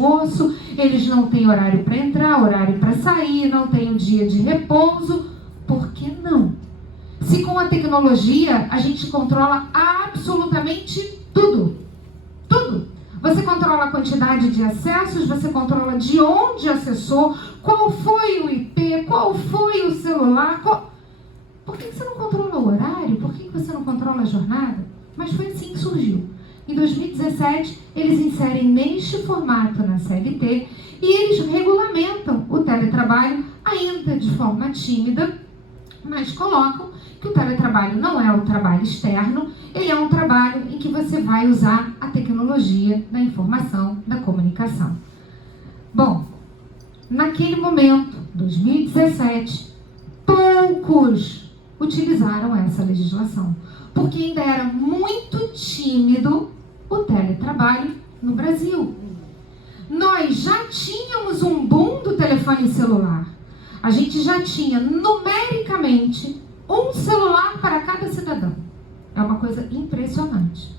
almoço, eles não têm horário para entrar, horário para sair, não têm um dia de repouso. Por que não? Se com a tecnologia a gente controla absolutamente tudo. Tudo. Você controla a quantidade de acessos, você controla de onde acessou, qual foi o IP, qual foi o celular. Por que você não controla o horário? Por que você não controla a jornada? Mas foi assim que surgiu. Em 2017, eles inserem neste formato na CLT e eles regulamentam o teletrabalho, ainda de forma tímida, mas colocam que o teletrabalho não é um trabalho externo, ele é um trabalho em que você vai usar a tecnologia da informação, da comunicação. Bom, naquele momento, 2017, poucos utilizaram essa legislação, porque ainda era muito tímido o teletrabalho no Brasil. Nós já tínhamos um boom do telefone celular. A gente já tinha, numericamente, um celular para cada cidadão. É uma coisa impressionante.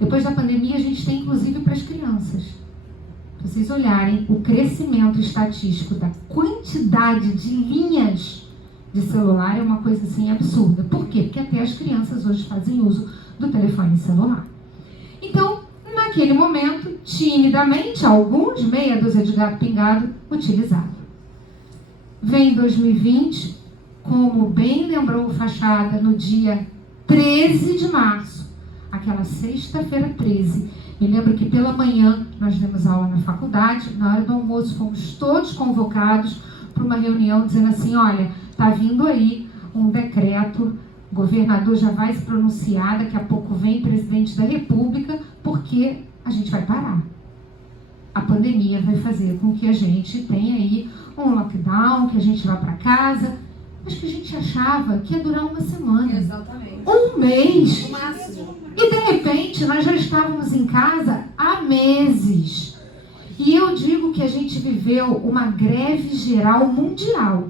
Depois da pandemia, a gente tem, inclusive, para as crianças. Se vocês olharem o crescimento estatístico da quantidade de linhas de celular, é uma coisa assim absurda. Por quê? Porque até as crianças hoje fazem uso do telefone celular. Então, naquele momento, timidamente, alguns, meia dúzia de gato pingado, utilizaram. Vem 2020, como bem lembrou o Fachada, no dia 13 de março, aquela sexta-feira 13. Me lembro que pela manhã nós demos aula na faculdade, na hora do almoço fomos todos convocados para uma reunião dizendo assim, olha, está vindo aí um decreto, o governador já vai se pronunciar, daqui a pouco vem o presidente da República, porque a gente vai parar. A pandemia vai fazer com que a gente tenha aí um lockdown, que a gente vá para casa, mas que a gente achava que ia durar uma semana. Exatamente. Um mês. O máximo. E de repente nós já estávamos em casa há meses. E eu digo que a gente viveu uma greve geral mundial.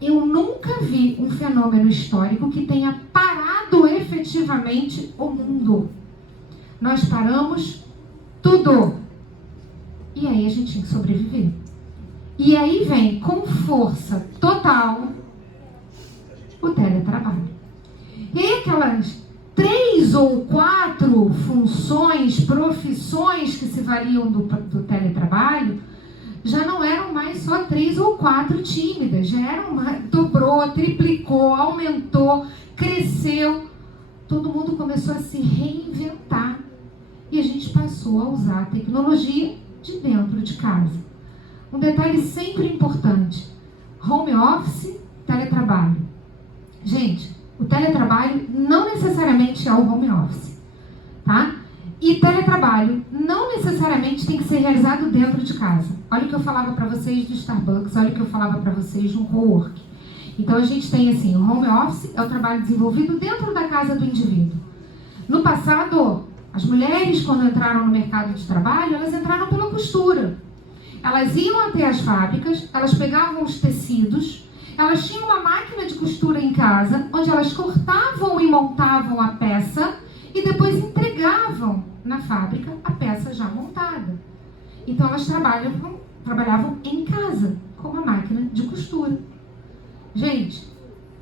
Eu nunca vi um fenômeno histórico que tenha parado efetivamente o mundo. Nós paramos tudo. E aí a gente tinha que sobreviver. E aí vem com força total o teletrabalho. E aí aquelas 3 ou 4 funções, profissões que se variam do teletrabalho, já não eram mais só 3 ou 4 tímidas, já eram mais, dobrou, triplicou, aumentou, cresceu. Todo mundo começou a se reinventar. E a gente passou a usar a tecnologia de dentro de casa. Um detalhe sempre importante: home office, teletrabalho. Gente, o teletrabalho não necessariamente é o home office, tá? E teletrabalho não necessariamente tem que ser realizado dentro de casa. Olha o que eu falava para vocês do Starbucks, olha o que eu falava para vocês no cowork. Então a gente tem assim, o home office é o trabalho desenvolvido dentro da casa do indivíduo. No passado, as mulheres, quando entraram no mercado de trabalho, elas entraram pela costura. Elas iam até as fábricas, elas pegavam os tecidos, elas tinham uma máquina de costura em casa, onde elas cortavam e montavam a peça e depois entregavam na fábrica a peça já montada. Então elas trabalhavam em casa com uma máquina de costura. Gente,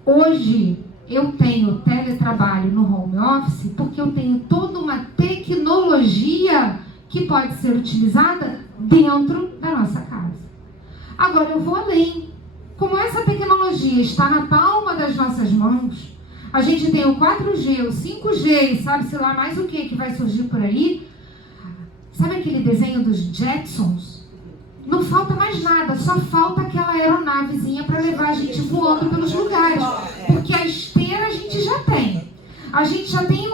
hoje eu tenho teletrabalho no home office porque eu tenho toda uma tecnologia que pode ser utilizada dentro da nossa casa. Agora eu vou além. Como essa tecnologia está na palma das nossas mãos, a gente tem o 4G, o 5G, sabe-se lá mais o que vai surgir por aí. Sabe aquele desenho dos Jetsons? Não falta mais nada, só falta aquela aeronavezinha para levar a gente voando pelos lugares. Porque a esteira a gente já tem. A gente já tem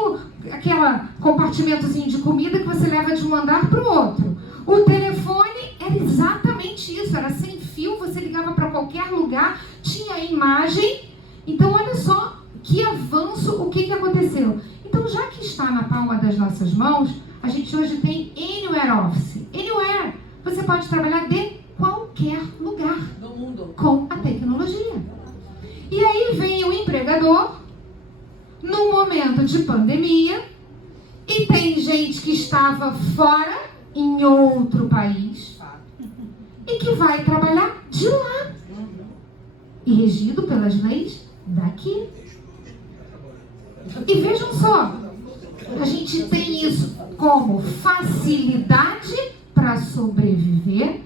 aquele compartimentozinho de comida que você leva de um andar para o outro. O telefone era exatamente isso, era sem fio, você ligava para qualquer lugar, tinha imagem. Então olha só que avanço, o que aconteceu. Então já que está na palma das nossas mãos, a gente hoje tem Anywhere Office. Anywhere, você pode trabalhar de qualquer lugar do mundo com a tecnologia. E aí vem o empregador, num momento de pandemia, e tem gente que estava fora em outro país e que vai trabalhar de lá e regido pelas leis daqui. E vejam só, a gente tem isso como facilidade para sobreviver,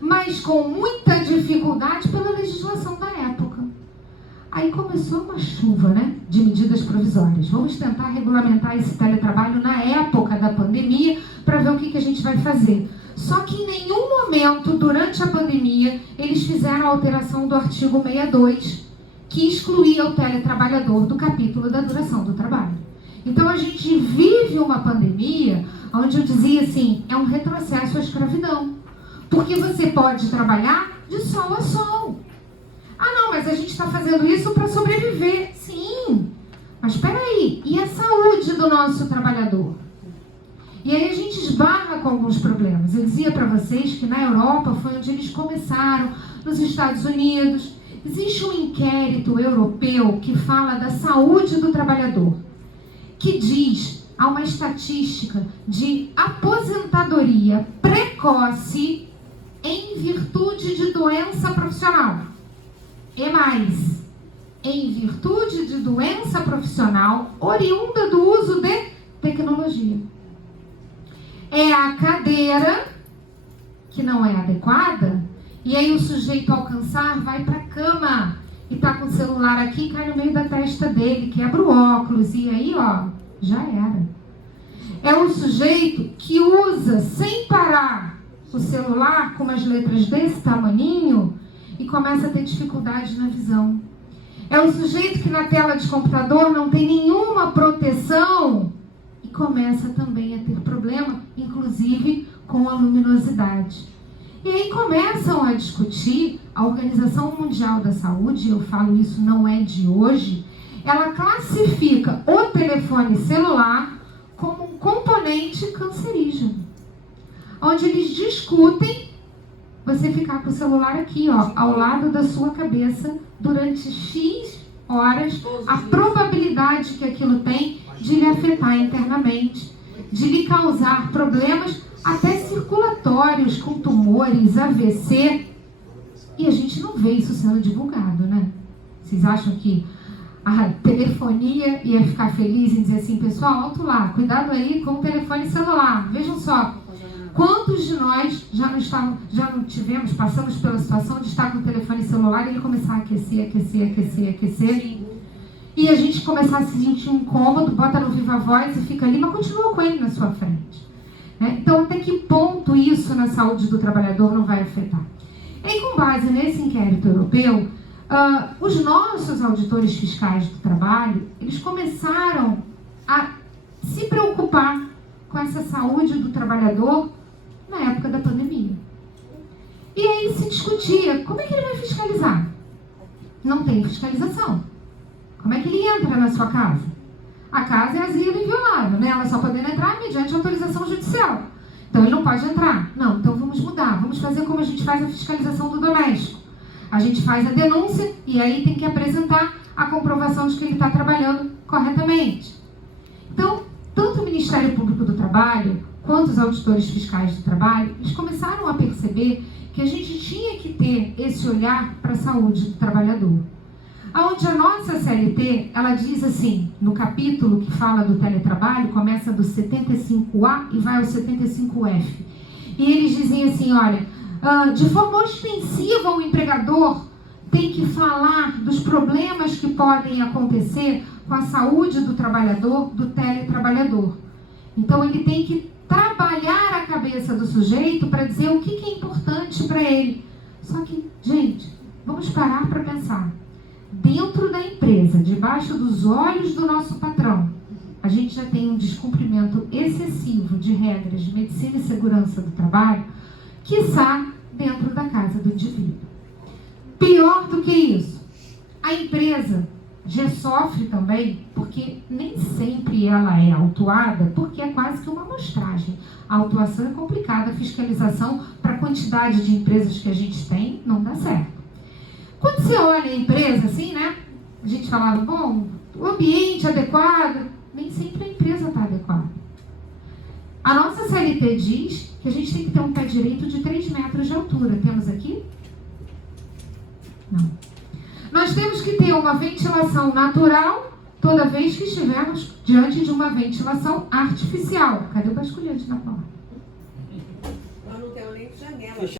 mas com muita dificuldade pela legislação da época. Aí começou uma chuva, né, de medidas provisórias. Vamos tentar regulamentar esse teletrabalho na época da pandemia para ver o que a gente vai fazer. Só que em nenhum momento, durante a pandemia, eles fizeram a alteração do artigo 62, que excluía o teletrabalhador do capítulo da duração do trabalho. Então a gente vive uma pandemia onde eu dizia assim, é um retrocesso à escravidão. Porque você pode trabalhar de sol a sol. Ah não, mas a gente está fazendo isso para sobreviver. Sim, mas espera aí, e a saúde do nosso trabalhador? E aí a gente esbarra com alguns problemas. Eu dizia para vocês que na Europa foi onde eles começaram, nos Estados Unidos. Existe um inquérito europeu que fala da saúde do trabalhador, que diz, há uma estatística de aposentadoria precoce em virtude de doença profissional. E mais, em virtude de doença profissional oriunda do uso de tecnologia. É a cadeira que não é adequada, e aí o sujeito ao cansar vai para a cama e tá com o celular aqui e cai no meio da testa dele, quebra o óculos, e aí ó, já era. É o sujeito que usa sem parar o celular com umas letras desse tamaninho e começa a ter dificuldade na visão. É o sujeito que na tela de computador não tem nenhuma proteção e começa também a ter problema, inclusive com a luminosidade. E aí começam a discutir, a Organização Mundial da Saúde, eu falo isso não é de hoje, ela classifica o telefone celular como um componente cancerígeno, onde eles discutem você ficar com o celular aqui, ó, ao lado da sua cabeça durante X horas, a probabilidade que aquilo tem de lhe afetar internamente, de lhe causar problemas até circulatórios, com tumores, AVC, e a gente não vê isso sendo divulgado, né? Vocês acham que a telefonia ia ficar feliz em dizer assim, pessoal, alto lá, cuidado aí com o telefone celular. Vejam só, quantos de nós já não tivemos, passamos pela situação de estar com o telefone celular e ele começar a aquecer, e a gente começar a se sentir um incômodo, bota no viva voz e fica ali, mas continua com ele na sua frente. Então, até que ponto isso na saúde do trabalhador não vai afetar? E com base nesse inquérito europeu, os nossos auditores fiscais do trabalho, eles começaram a se preocupar com essa saúde do trabalhador na época da pandemia. E aí se discutia, como é que ele vai fiscalizar? Não tem fiscalização. Como é que ele entra na sua casa? A casa é asilo inviolável, né? Ela só podendo entrar mediante autorização judicial. Então ele não pode entrar. Não, então vamos mudar. Vamos fazer como a gente faz a fiscalização do doméstico. A gente faz a denúncia e aí tem que apresentar a comprovação de que ele está trabalhando corretamente. Então, tanto o Ministério Público do Trabalho quanto os auditores fiscais do trabalho, eles começaram a perceber que a gente tinha que ter esse olhar para a saúde do trabalhador. Onde a nossa CLT, ela diz assim, no capítulo que fala do teletrabalho, começa do 75A e vai ao 75F. E eles dizem assim, olha, de forma ostensiva o empregador tem que falar dos problemas que podem acontecer com a saúde do trabalhador, do teletrabalhador. Então ele tem que trabalhar a cabeça do sujeito para dizer o que é importante para ele. Só que, gente, vamos parar para pensar. Dentro da empresa, debaixo dos olhos do nosso patrão, a gente já tem um descumprimento excessivo de regras de medicina e segurança do trabalho, quiçá dentro da casa do indivíduo. Pior do que isso, a empresa já sofre também, porque nem sempre ela é autuada, porque é quase que uma amostragem. A autuação é complicada, a fiscalização para a quantidade de empresas que a gente tem não dá certo. Quando você olha a empresa assim, né? A gente falava, bom, o ambiente adequado, nem sempre a empresa está adequada. A nossa CLT diz que a gente tem que ter um pé direito de 3 metros de altura. Temos aqui? Não. Nós temos que ter uma ventilação natural toda vez que estivermos diante de uma ventilação artificial. Cadê o basculhante na porta? Nós não temos nem janela.